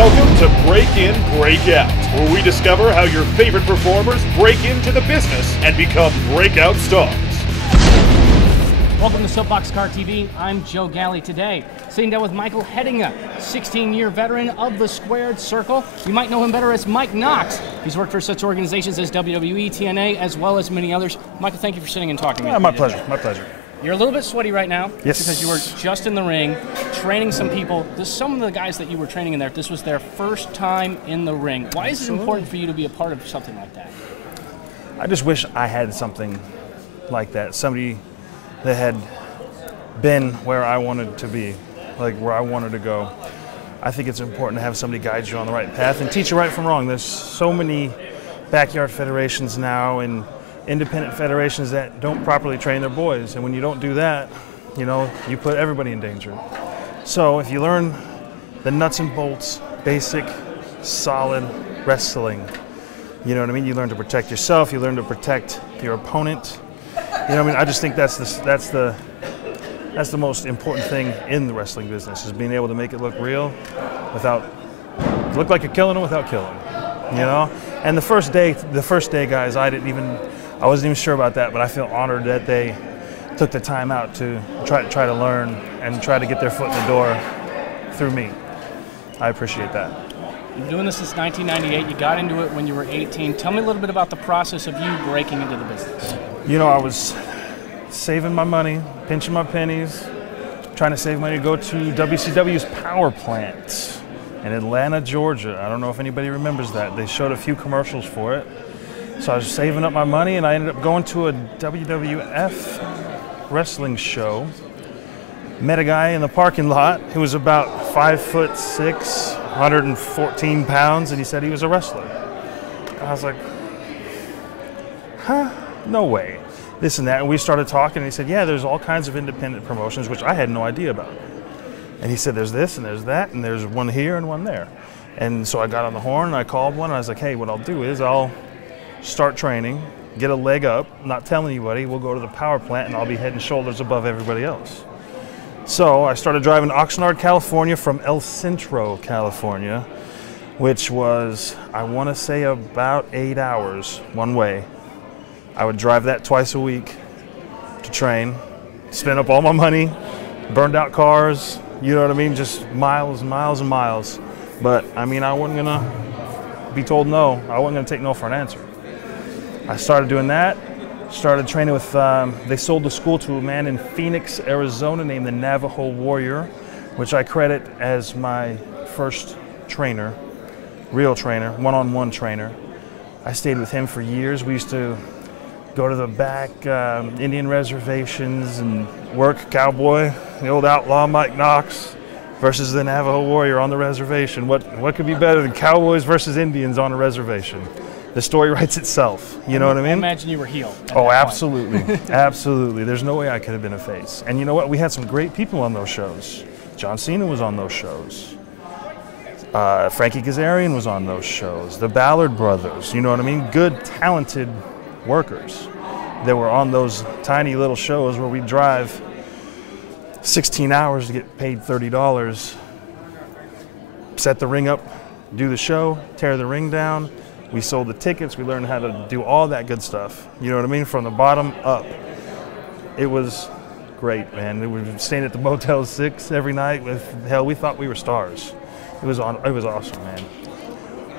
Welcome to Break In, Break Out, where we discover how your favorite performers break into the business and become breakout stars. Welcome to Soapbox Car TV. I'm Joe Galley today, sitting down with Michael Hettinger, 16-year veteran of the Squared Circle. You might know him better as Mike Knox. He's worked for such organizations as WWE, TNA, as well as many others. Michael, thank you for sitting and talking to me. My pleasure, my pleasure. You're a little bit sweaty right now. Yes. Because you were just in the ring, training some people. Some of the guys that you were training in there, this was their first time in the ring. Why is it important for you to be a part of something like that? I just wish I had something like that. Somebody that had been where I wanted to be, like where I wanted to go. I think it's important to have somebody guide you on the right path and teach you right from wrong. There's so many backyard federations now and independent federations that don't properly train their boys. And when you don't do that, you know, you put everybody in danger. So if you learn the nuts and bolts, basic, solid wrestling, you know what I mean? You learn to protect yourself, you learn to protect your opponent. You know what I mean? I just think that's the most important thing in the wrestling business, is being able to make it look real without, look like you're killing them without killing them, you know? And the first day, guys, I wasn't even sure about that, but I feel honored that they took the time out to try to learn and try to get their foot in the door through me. I appreciate that. You've been doing this since 1998. You got into it when you were 18. Tell me a little bit about the process of you breaking into the business. You know, I was saving my money, pinching my pennies, trying to save money to go to WCW's power plant in Atlanta, Georgia. I don't know if anybody remembers that. They showed a few commercials for it. So I was saving up my money, and I ended up going to a WWF wrestling show. Met a guy in the parking lot who was about 5'6", 114 pounds, and he said he was a wrestler. I was like, huh? No way. This and that. And we started talking, and he said, yeah, there's all kinds of independent promotions, which I had no idea about. And he said, there's this and there's that, and there's one here and one there. And so I got on the horn, and I called one, and I was like, hey, what I'll do is I'll start training, get a leg up, not tell anybody, we'll go to the power plant, and I'll be head and shoulders above everybody else. So I started driving to Oxnard, California from El Centro, California, which was, I want to say, about 8 hours one way. I would drive that twice a week to train, spend up all my money, burned out cars, you know what I mean, just miles and miles and miles. But I mean, I wasn't gonna be told no. I wasn't gonna take no for an answer. I started doing that, started training with, they sold the school to a man in Phoenix, Arizona named the Navajo Warrior, which I credit as my first trainer, real trainer, one-on-one trainer. I stayed with him for years. We used to go to the back Indian reservations and work cowboy, the old outlaw Mike Knox versus the Navajo Warrior on the reservation. What could be better than cowboys versus Indians on a reservation? The story writes itself, you know what I mean? I imagine you were healed. Oh, absolutely, absolutely. There's no way I could have been a face. And you know what? We had some great people on those shows. John Cena was on those shows. Frankie Kazarian was on those shows. The Ballard brothers, you know what I mean? Good, talented workers that were on those tiny little shows where we drive 16 hours to get paid $30, set the ring up, do the show, tear the ring down. We sold the tickets. We learned how to do all that good stuff. You know what I mean? From the bottom up. It was great, man. We were staying at the Motel 6 every night. Hell, we thought we were stars. It was awesome, man.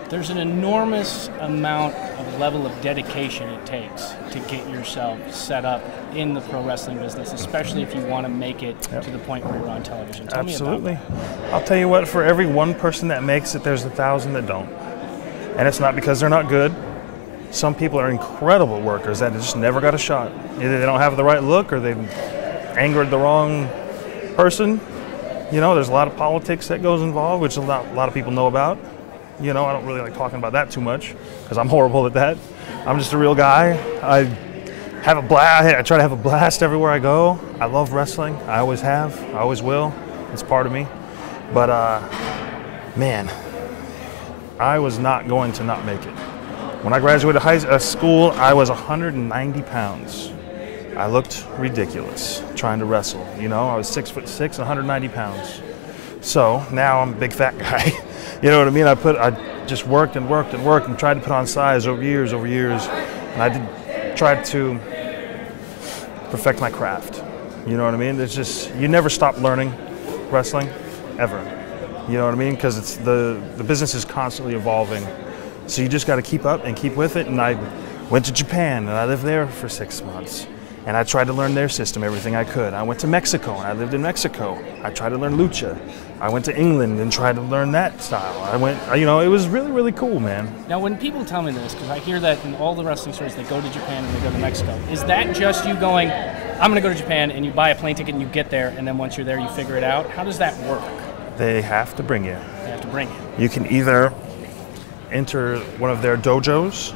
There's an enormous amount of level of dedication it takes to get yourself set up in the pro wrestling business, especially if you want to make it to the point where you're on television. Tell me about that. I'll tell you what, for every one person that makes it, there's 1,000 that don't. And it's not because they're not good. Some people are incredible workers that just never got a shot. Either they don't have the right look or they've angered the wrong person. You know, there's a lot of politics that goes involved, which a lot of people know about. You know, I don't really like talking about that too much because I'm horrible at that. I'm just a real guy. I have a blast. I try to have a blast everywhere I go. I love wrestling. I always have. I always will. It's part of me. But, man, I was not going to not make it. When I graduated high school, I was 190 pounds. I looked ridiculous trying to wrestle. You know, I was 6'6", 190 pounds. So now I'm a big fat guy. You know what I mean? I just worked and worked and worked and tried to put on size over years, and I tried to perfect my craft. You know what I mean? It's just, you never stop learning wrestling, ever. You know what I mean? Because it's the business is constantly evolving. So you just got to keep up and keep with it. And I went to Japan and I lived there for 6 months. And I tried to learn their system, everything I could. I went to Mexico and I lived in Mexico. I tried to learn lucha. I went to England and tried to learn that style. It was really, really cool, man. Now, when people tell me this, because I hear that in all the wrestling stores, they go to Japan and they go to Mexico. Is that just you going, I'm going to go to Japan, and you buy a plane ticket and you get there, and then once you're there, you figure it out? How does that work? They have to bring you. They have to bring you. You can either enter one of their dojos,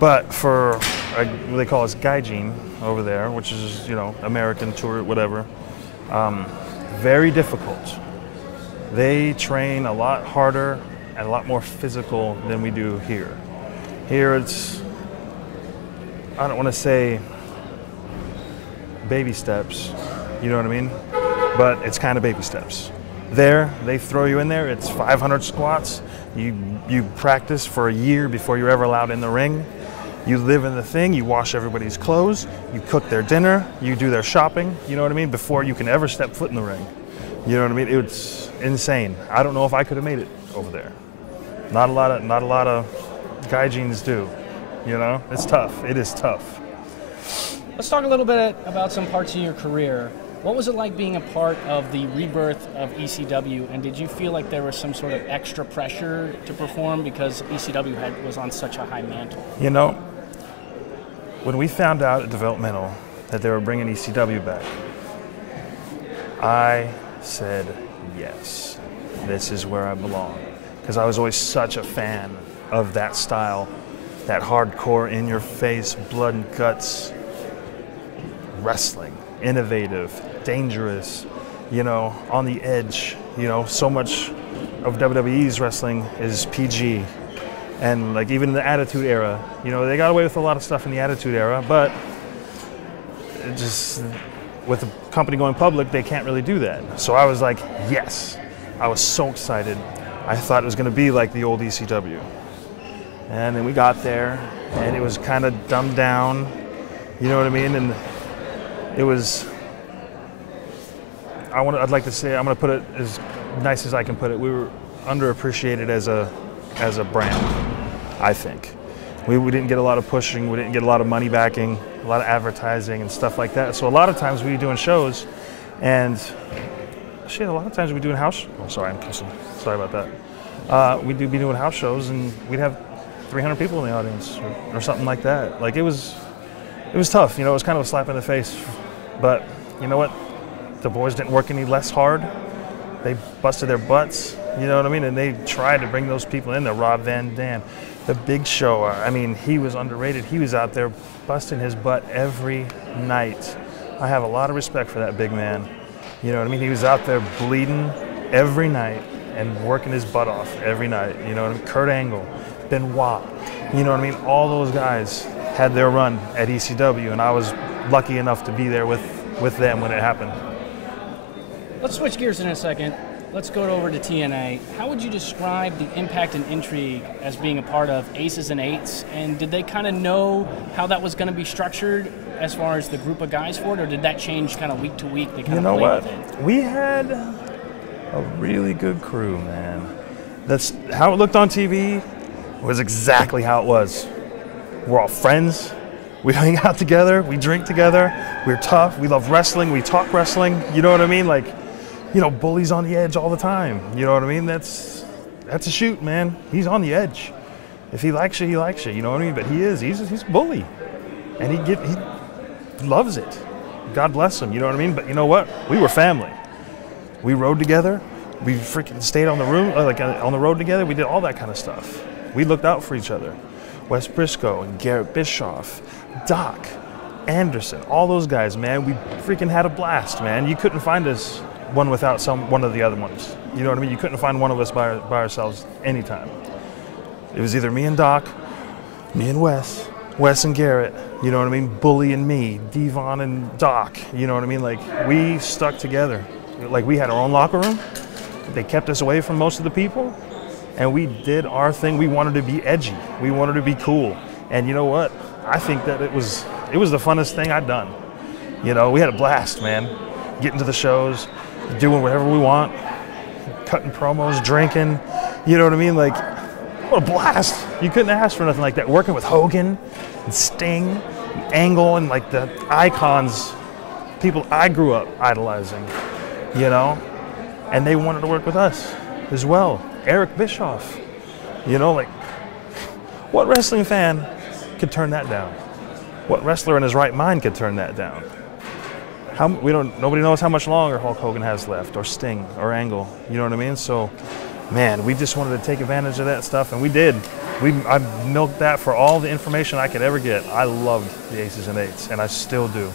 but for what they call us gaijin over there, which is, American tour, whatever, very difficult. They train a lot harder and a lot more physical than we do here. Here it's, I don't want to say baby steps, you know what I mean? But it's kind of baby steps. There, they throw you in there, it's 500 squats. You practice for a year before you're ever allowed in the ring. You live in the thing, you wash everybody's clothes, you cook their dinner, you do their shopping, you know what I mean, before you can ever step foot in the ring. You know what I mean? It's insane. I don't know if I could have made it over there. Not a lot of gaijins do. It's tough. It is tough. Let's talk a little bit about some parts of your career. What was it like being a part of the rebirth of ECW, and did you feel like there was some sort of extra pressure to perform because ECW was on such a high mantle? When we found out at Developmental that they were bringing ECW back, I said, yes, this is where I belong. Because I was always such a fan of that style, that hardcore, in-your-face, blood and guts wrestling. Innovative, dangerous, on the edge. So much of WWE's wrestling is PG. And even in the Attitude Era, they got away with a lot of stuff in the Attitude Era, but it just, with the company going public, they can't really do that. So I was like, yes. I was so excited. I thought it was going to be like the old ECW. And then we got there, and it was kind of dumbed down, you know what I mean? And it was, I'd like to say, I'm going to put it as nice as I can put it. We were underappreciated as a brand, I think. We didn't get a lot of pushing, we didn't get a lot of money backing, a lot of advertising and stuff like that. So a lot of times we'd be doing shows, and a lot of times we'd be doing sorry, I'm kissing. Sorry about that. We'd be doing house shows, and we'd have 300 people in the audience or something like that. It was tough, it was kind of a slap in the face. But you know what? The boys didn't work any less hard. They busted their butts, you know what I mean? And they tried to bring those people in there. Rob Van Dam, the Big Show. He was underrated. He was out there busting his butt every night. I have a lot of respect for that big man. You know what I mean? He was out there bleeding every night and working his butt off every night. You know what I mean? Kurt Angle, Benoit, you know what I mean? All those guys had their run at ECW, and I was lucky enough to be there with them when it happened. Let's switch gears in a second. Let's go over to TNA. How would you describe the impact and intrigue as being a part of Aces and Eights? And did they kind of know how that was going to be structured as far as the group of guys for it, or did that change kind of week to week? They kind of played with it? We had a really good crew, man. That's how it looked on TV. Was exactly how it was. We're all friends. We hang out together. We drink together. We're tough. We love wrestling. We talk wrestling. You know what I mean? Bully's on the edge all the time. You know what I mean? That's a shoot, man. He's on the edge. If he likes you, he likes you. You know what I mean? But he's a bully, and he loves it. God bless him. You know what I mean? But you know what? We were family. We rode together. We freaking stayed on the road together. We did all that kind of stuff. We looked out for each other. Wes Briscoe and Garrett Bischoff, Doc, Anderson, all those guys, man. We freaking had a blast, man. You couldn't find us one without one of the other ones. You know what I mean? You couldn't find one of us by ourselves anytime. It was either me and Doc, me and Wes and Garrett, you know what I mean? Bully and me, Devon and Doc, you know what I mean? We stuck together. We had our own locker room. they kept us away from most of the people, and we did our thing. We wanted to be edgy. We wanted to be cool. And you know what? I think that it was the funnest thing I'd done. You know, we had a blast, man. Getting to the shows, doing whatever we want, cutting promos, drinking. You know what I mean? Like, what a blast. You couldn't ask for nothing like that. Working with Hogan and Sting, and Angle, and like the icons, people I grew up idolizing, you know? And they wanted to work with us as well. Eric Bischoff, you know, like, what wrestling fan could turn that down? What wrestler in his right mind could turn that down? Nobody knows how much longer Hulk Hogan has left, or Sting, or Angle. You know what I mean? So, man, we just wanted to take advantage of that stuff, and we did. I milked that for all the information I could ever get. I loved the Aces and Eights, and I still do.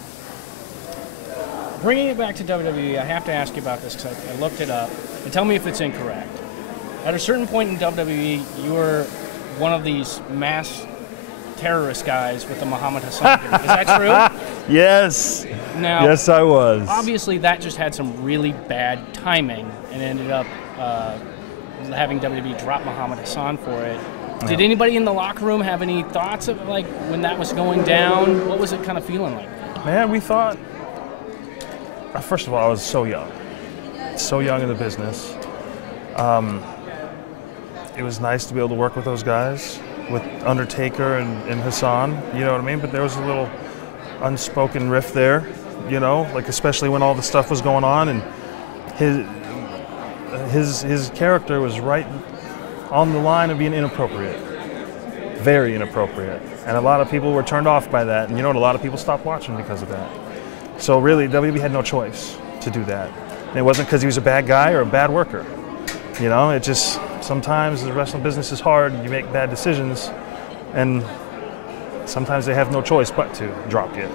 Bringing it back to WWE, I have to ask you about this because I looked it up, and tell me if it's incorrect. At a certain point in WWE, you were one of these mass terrorist guys with the Muhammad Hassan gimmick. Is that true? Yes. Now, yes, I was. Obviously, that just had some really bad timing and ended up having WWE drop Muhammad Hassan for it. Yeah. Did anybody in the locker room have any thoughts of, like, when that was going down? What was it kind of feeling like? Man, we thought, first of all, I was so young in the business. It was nice to be able to work with those guys, with Undertaker and Hassan, you know what I mean? But there was a little unspoken rift there, you know, like especially when all the stuff was going on, and his character was right on the line of being inappropriate, very inappropriate. And a lot of people were turned off by that, and you know what, a lot of people stopped watching because of that. So really, WWE had no choice to do that. And it wasn't because he was a bad guy or a bad worker. You know, it just, sometimes the wrestling business is hard, you make bad decisions, and sometimes they have no choice but to drop you.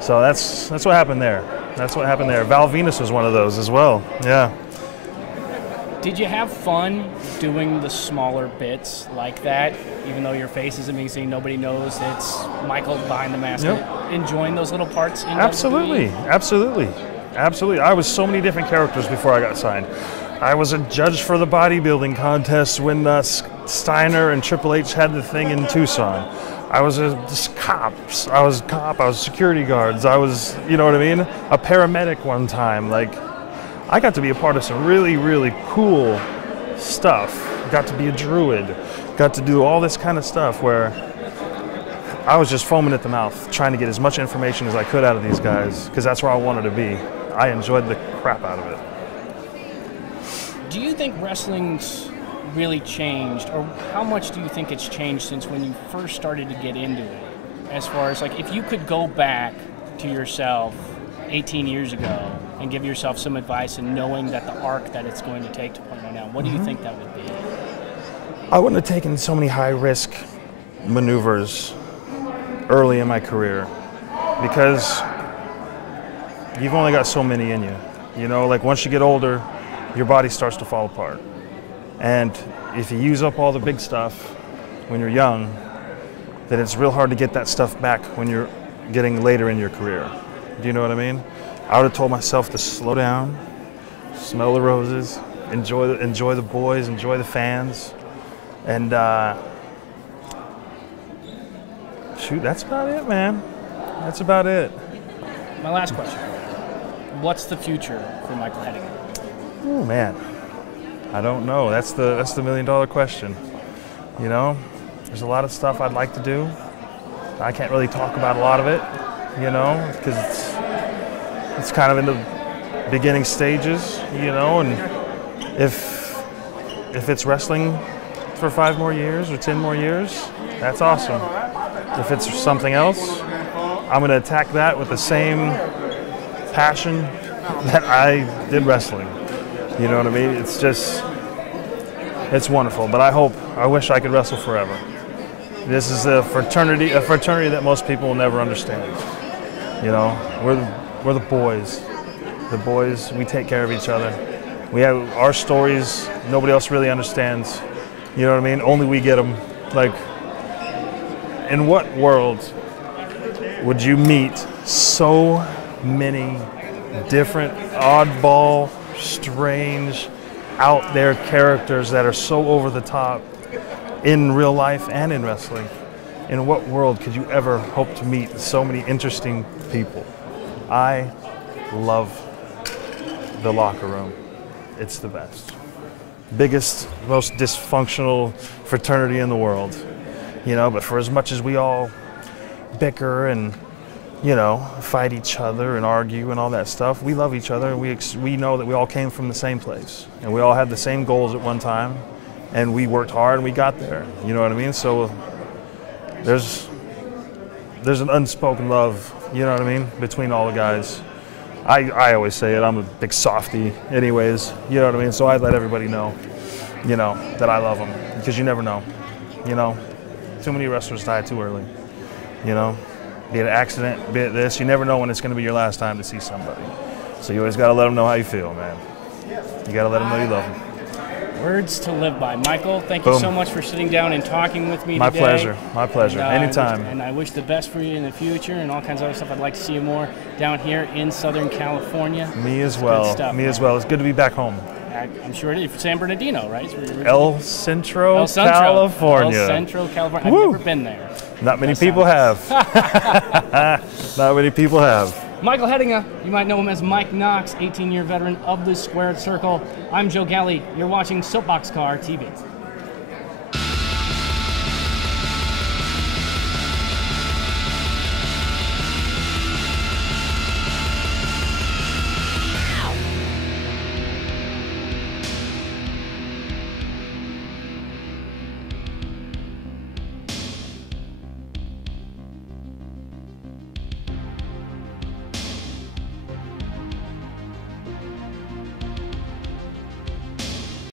So that's what happened there. That's what happened there. Val Venus was one of those as well, yeah. Did you have fun doing the smaller bits like that, even though your face isn't being seen, nobody knows it's Michael behind the mask? Yep. Enjoying those little parts in Absolutely, WWE? absolutely. I was so many different characters before I got signed. I was a judge for the bodybuilding contest when Steiner and Triple H had the thing in Tucson. I was cop. I was security guards. I was, you know what I mean? A paramedic one time. Like, I got to be a part of some really, really cool stuff. Got to be a druid. Got to do all this kind of stuff where I was just foaming at the mouth, trying to get as much information as I could out of these guys, because that's where I wanted to be. I enjoyed the crap out of it. Do you think wrestling's really changed, or how much do you think it's changed since when you first started to get into it? As far as, like, if you could go back to yourself 18 years ago and give yourself some advice and knowing that the arc that it's going to take to point right now, what do you think that would be? I wouldn't have taken so many high-risk maneuvers early in my career, because you've only got so many in you. You know, like, once you get older, your body starts to fall apart. And if you use up all the big stuff when you're young, then it's real hard to get that stuff back when you're getting later in your career. Do you know what I mean? I would have told myself to slow down, smell the roses, enjoy the boys, enjoy the fans, and shoot, that's about it, man. That's about it. My last question. What's the future for Michael Hedinga? Oh man, I don't know. That's the million-dollar question. You know, there's a lot of stuff I'd like to do. I can't really talk about a lot of it, you know, because it's kind of in the beginning stages, you know. And if it's wrestling for 5 more years or 10 more years, that's awesome. If it's something else, I'm going to attack that with the same passion that I did wrestling. You know what I mean? It's just, it's wonderful. But I wish I could wrestle forever. This is a fraternity that most people will never understand. You know, we're the boys. The boys, we take care of each other. We have our stories nobody else really understands. You know what I mean? Only we get them. Like, in what world would you meet so many different oddball, strange, out there characters that are so over the top in real life and in wrestling. In what world could you ever hope to meet so many interesting people? I love the locker room. It's the best. Biggest, most dysfunctional fraternity in the world. You know, but for as much as we all bicker and, you know, fight each other and argue and all that stuff, we love each other. We know that we all came from the same place. And we all had the same goals at one time. And we worked hard and we got there. You know what I mean? So there's an unspoken love, you know what I mean, between all the guys. I always say it, I'm a big softie anyways, you know what I mean? So I let everybody know, you know, that I love them, because you never know, you know? Too many wrestlers die too early, you know? Be it an accident, be it this, you never know when it's going to be your last time to see somebody. So you always got to let them know how you feel, man. You got to let them know you love them. Words to live by. Michael, thank you so much for sitting down and talking with me today. My pleasure. And, anytime. And I wish the best for you in the future and all kinds of other stuff. I'd like to see you more down here in Southern California. Me as well. Stuff, me as well. It's good to be back home. I'm sure it is. San Bernardino, right? El Centro, California. El Centro, California. Woo. I've never been there. Not many people have. Not many people have. Michael Hettinger, you might know him as Mike Knox, 18-year veteran of the Squared Circle. I'm Joe Galli. You're watching Soapbox Car TV.